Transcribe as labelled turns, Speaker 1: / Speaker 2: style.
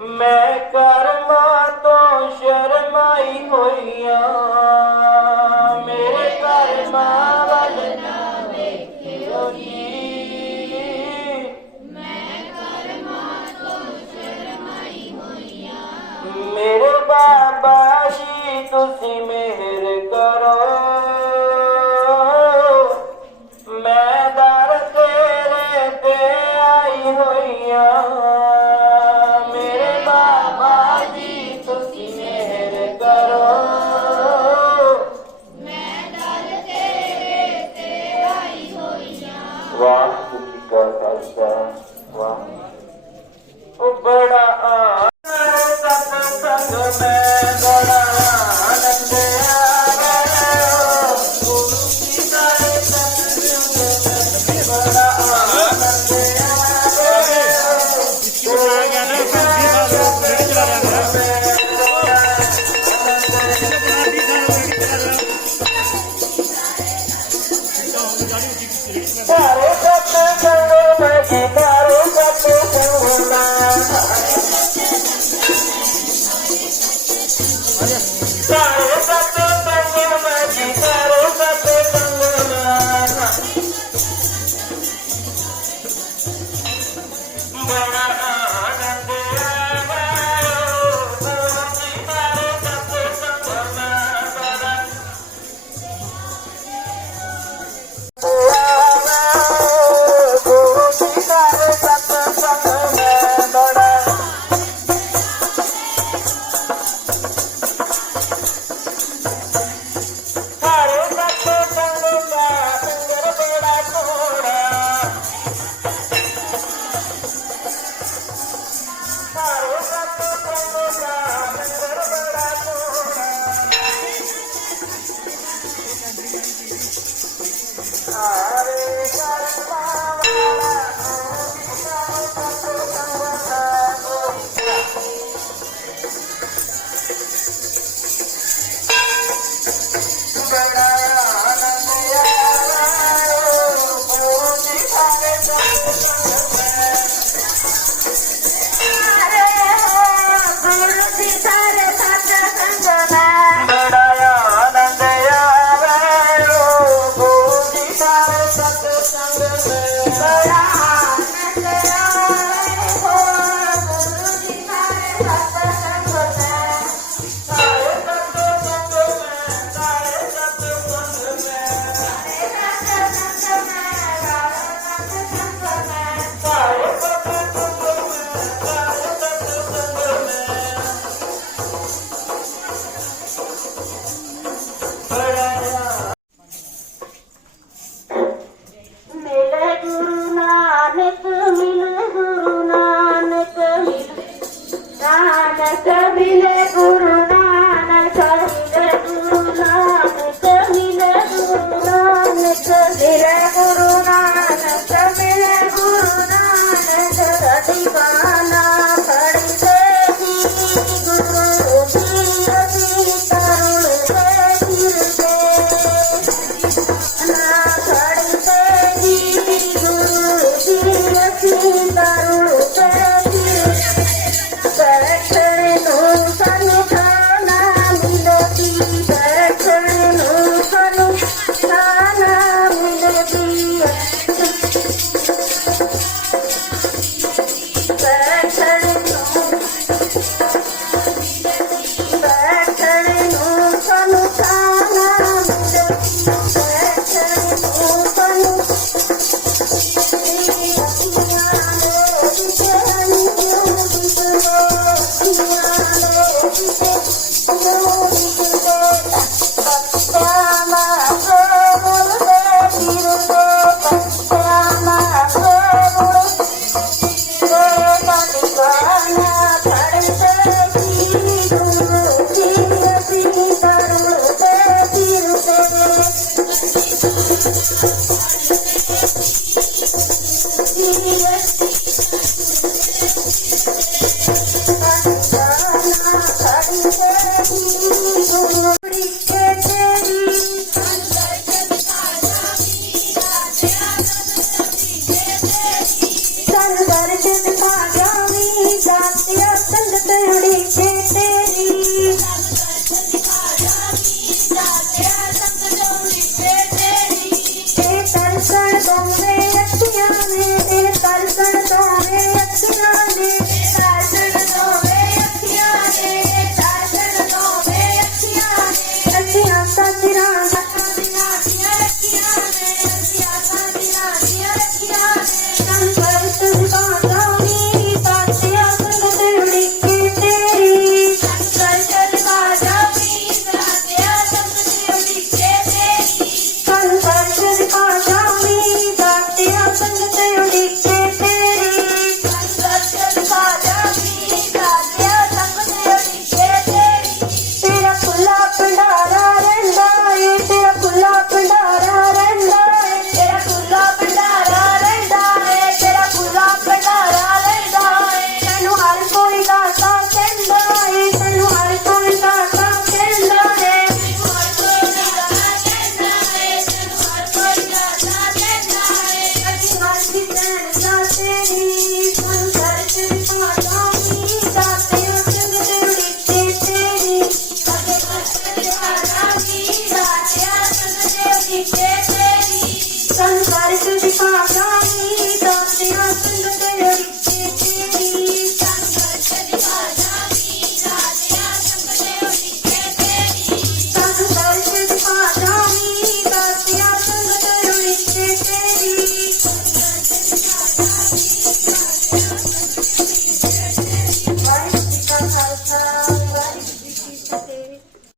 Speaker 1: मैं कर Gracias. Super
Speaker 2: Yeah. Hallelujah. universe.